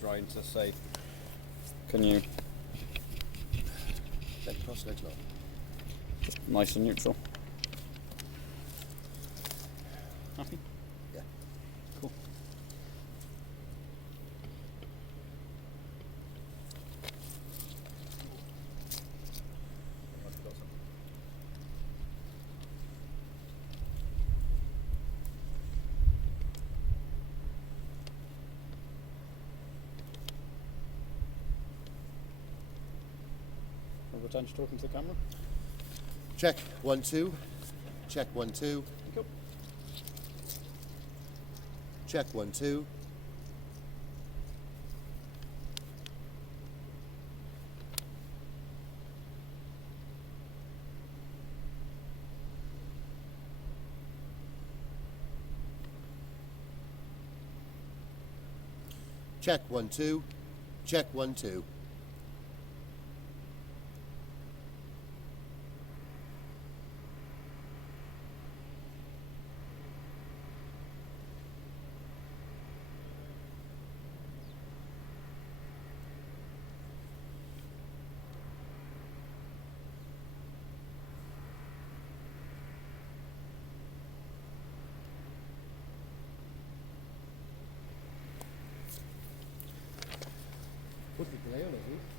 drying to say, can you Leg cross, legs long. nice and neutral? Happy? Yeah. Cool. Over time, just talking to the camera. Check, 1, 2. Check, 1, 2. Go. Check, 1, 2. Check, 1, 2. Check, 1, 2. Put the delay on it, please.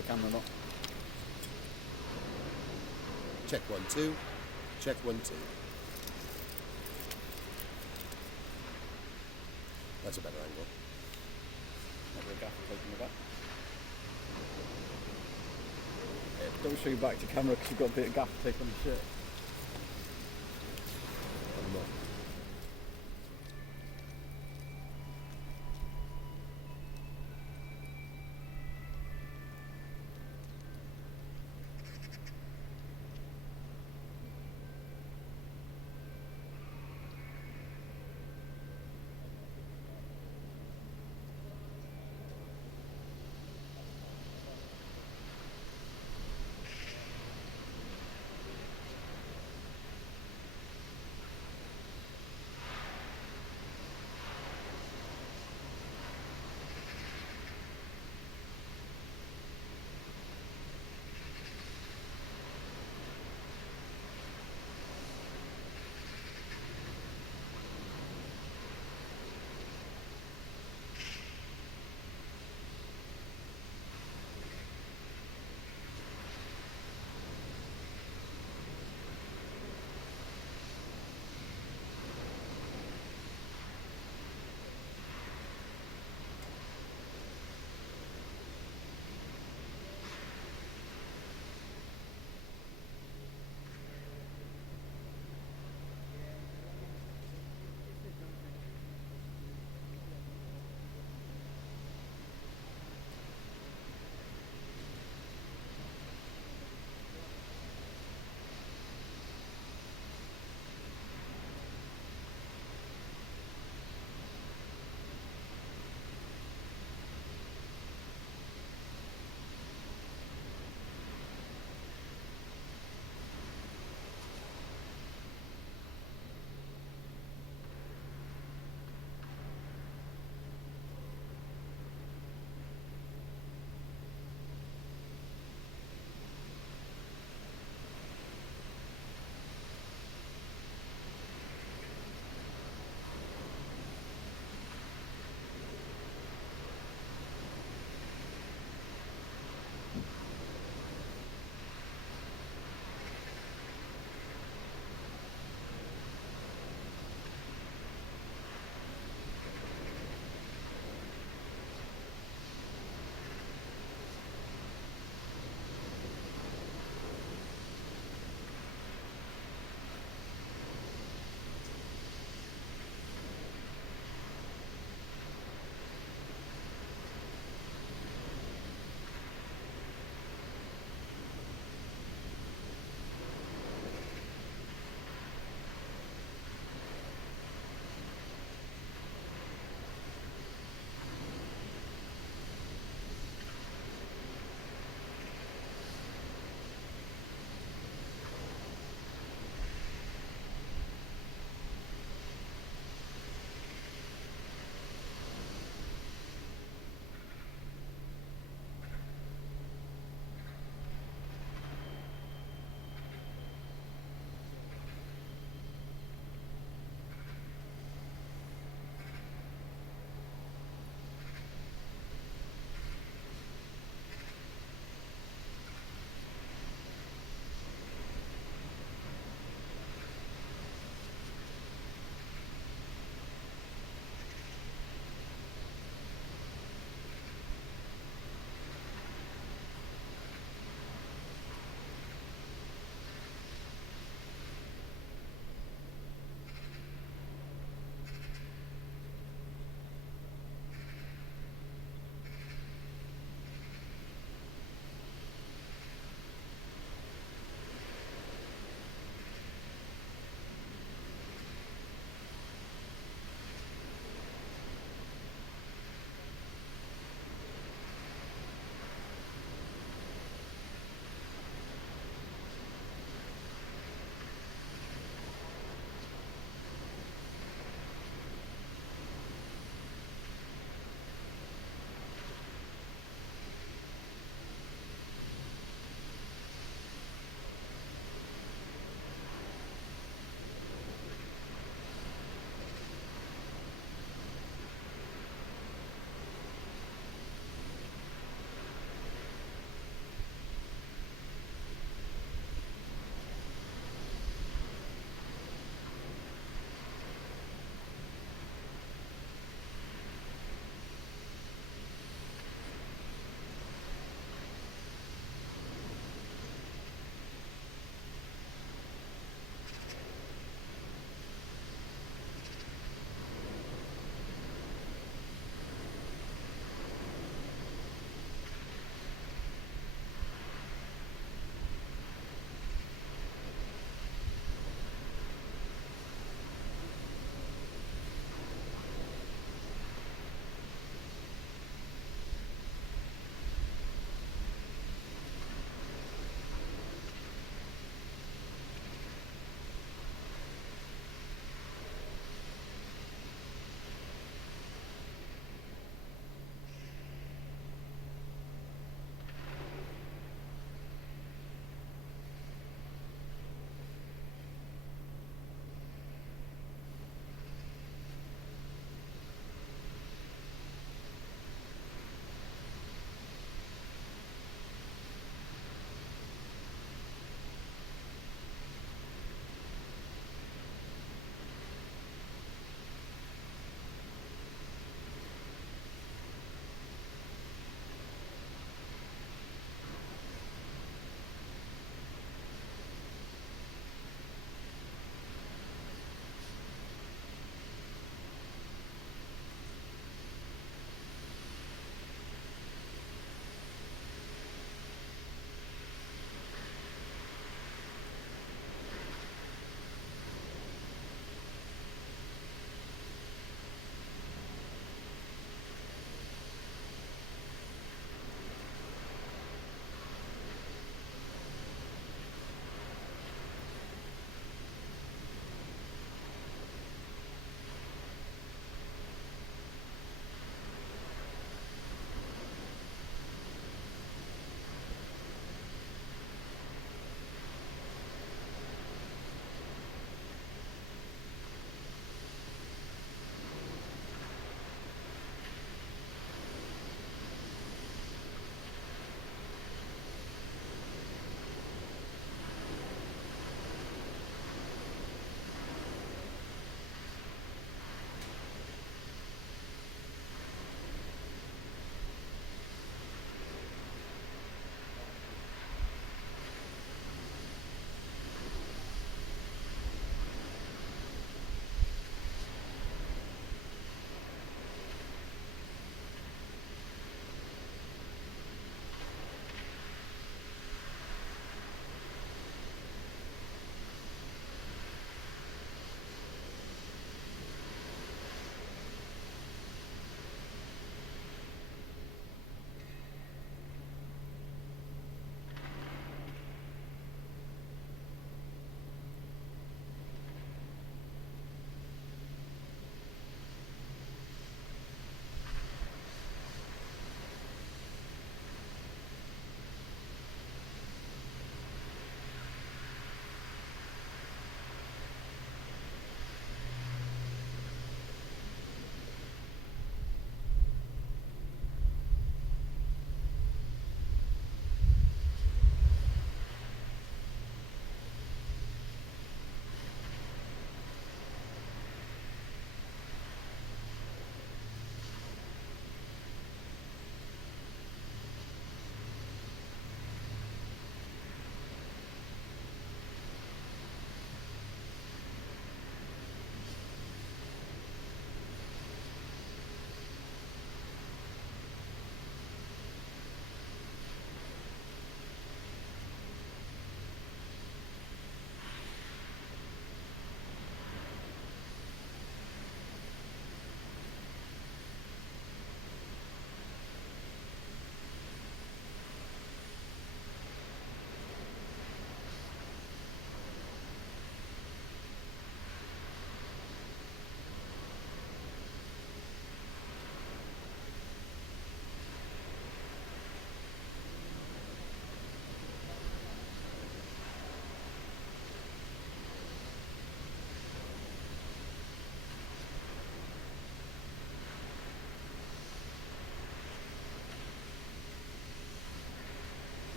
the camera not. Check 1 2. Check 1 2. That's a better angle. Not really gaffer tape in the back. Don't show you back to camera because you've got a bit of gaffer tape on your shirt. I'm not.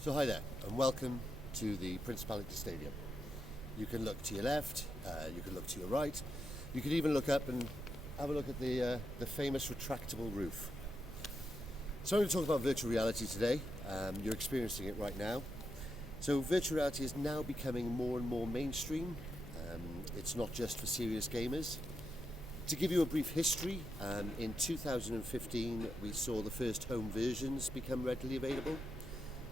So hi there, and welcome to the Principality Stadium. You can look to your left, you can look to your right, you can even look up and have a look at the famous retractable roof. So I'm going to talk about virtual reality today. You're experiencing it right now. So virtual reality is now becoming more and more mainstream. It's not just for serious gamers. To give you a brief history, in 2015 we saw the first home versions become readily available,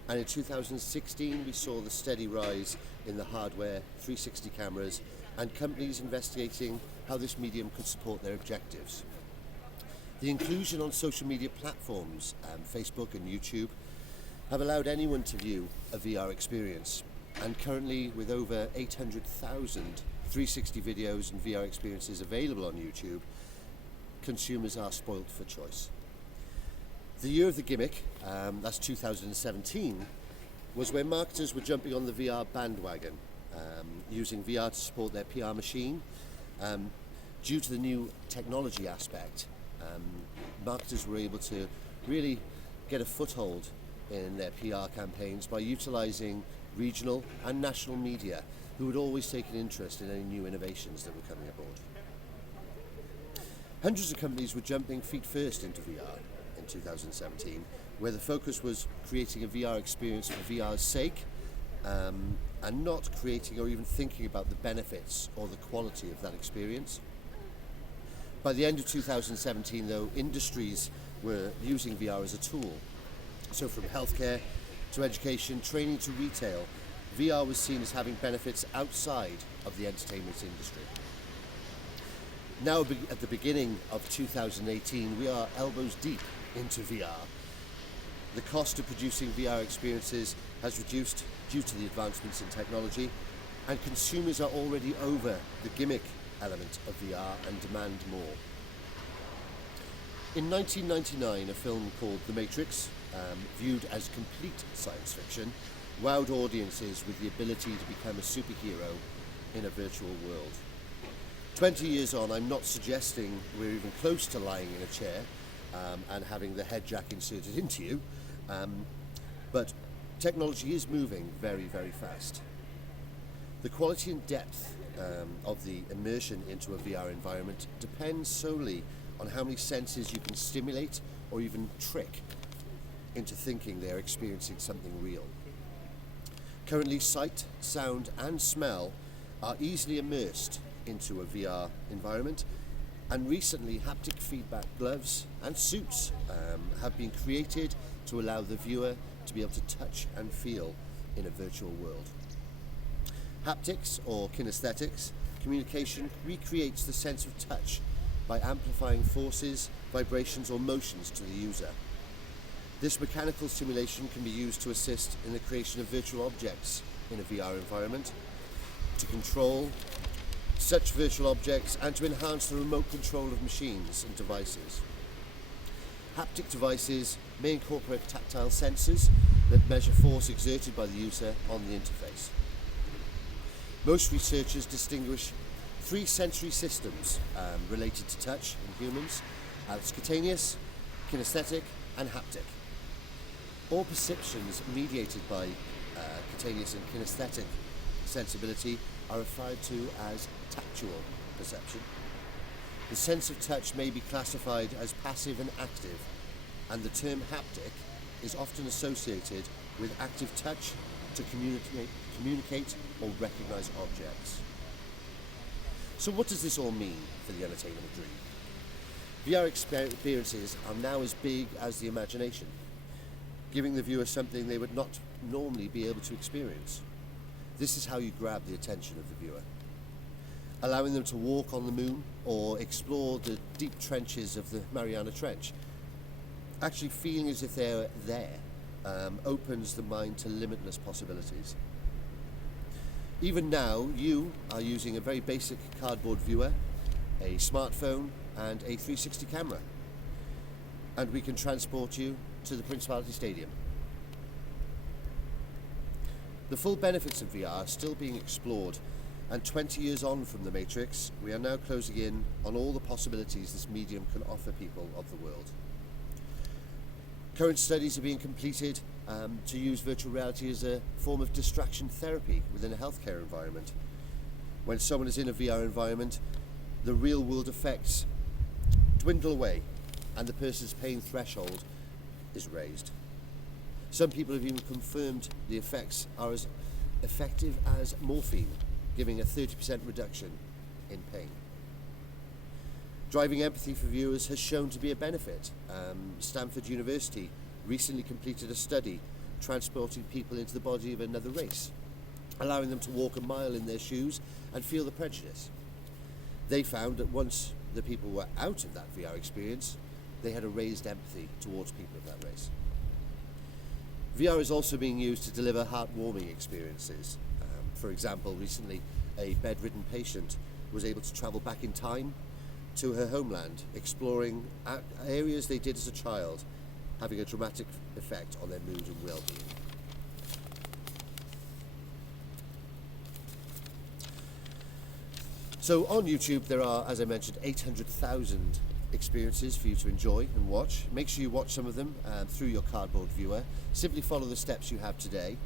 and in 2016 we saw the steady rise in the hardware, 360 cameras, and companies investigating how this medium could support their objectives. The inclusion on social media platforms, Facebook and YouTube, have allowed anyone to view a VR experience, and currently with over 800,000 360 videos and VR experiences available on YouTube, consumers are spoilt for choice. The year of the gimmick, that's 2017, was where marketers were jumping on the VR bandwagon, using VR to support their PR machine. Due to the new technology aspect, marketers were able to really get a foothold in their PR campaigns by utilizing regional and national media who would always take an interest in any new innovations that were coming aboard. Hundreds of companies were jumping feet first into VR in 2017, where the focus was creating a VR experience for VR's sake, and not creating or even thinking about the benefits or the quality of that experience. By the end of 2017, though, industries were using VR as a tool. So from healthcare to education, training to retail, VR was seen as having benefits outside of the entertainment industry. Now at the beginning of 2018, we are elbows deep into VR. The cost of producing VR experiences has reduced due to the advancements in technology, and consumers are already over the gimmick element of VR and demand more. In 1999, a film called The Matrix, viewed as complete science fiction, wowed audiences with the ability to become a superhero in a virtual world. 20 years on, I'm not suggesting we're even close to lying in a chair and having the head jack inserted into you, but technology is moving very, very fast. The quality and depth of the immersion into a VR environment depends solely on how many senses you can stimulate or even trick into thinking they're experiencing something real. Currently, sight, sound and smell are easily immersed into a VR environment, and recently haptic feedback gloves and suits have been created to allow the viewer to be able to touch and feel in a virtual world. Haptics, or kinesthetics, communication recreates the sense of touch by amplifying forces, vibrations or motions to the user. This mechanical simulation can be used to assist in the creation of virtual objects in a VR environment, to control such virtual objects and to enhance the remote control of machines and devices. Haptic devices may incorporate tactile sensors that measure force exerted by the user on the interface. Most researchers distinguish three sensory systems related to touch in humans: cutaneous, kinesthetic and haptic. All perceptions mediated by cutaneous and kinesthetic sensibility are referred to as tactual perception. The sense of touch may be classified as passive and active, and the term haptic is often associated with active touch to communicate or recognize objects. So what does this all mean for the unattainable dream? VR experiences are now as big as the imagination, giving the viewer something they would not normally be able to experience. This is how you grab the attention of the viewer. Allowing them to walk on the moon or explore the deep trenches of the Mariana Trench, actually feeling as if they're there, opens the mind to limitless possibilities. Even now, you are using a very basic cardboard viewer, a smartphone and a 360 camera, and we can transport you to the Principality Stadium. The full benefits of VR are still being explored, and 20 years on from The Matrix, we are now closing in on all the possibilities this medium can offer people of the world. Current studies are being completed to use virtual reality as a form of distraction therapy within a healthcare environment. When someone is in a VR environment, the real world effects dwindle away and the person's pain threshold is raised. Some people have even confirmed the effects are as effective as morphine, giving a 30% reduction in pain. Driving empathy for viewers has shown to be a benefit. Stanford University recently completed a study transporting people into the body of another race, allowing them to walk a mile in their shoes and feel the prejudice. They found that once the people were out of that VR experience, they had a raised empathy towards people of that race. VR is also being used to deliver heartwarming experiences. For example, recently a bedridden patient was able to travel back in time to her homeland, exploring areas they did as a child, having a dramatic effect on their mood and well-being. So on YouTube there are, as I mentioned, 800,000 experiences for you to enjoy and watch. Make sure you watch some of them through your cardboard viewer. Simply follow the steps you have today.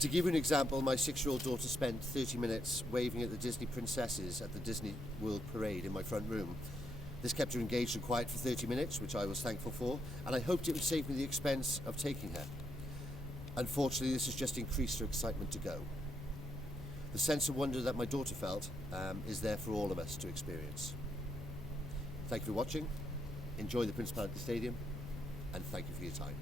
To give you an example, my 6-year-old daughter spent 30 minutes waving at the Disney princesses at the Disney World Parade in my front room. This kept her engaged and quiet for 30 minutes, which I was thankful for, and I hoped it would save me the expense of taking her. Unfortunately, this has just increased her excitement to go. The sense of wonder that my daughter felt is there for all of us to experience. Thank you for watching, enjoy the Principality Stadium, and thank you for your time.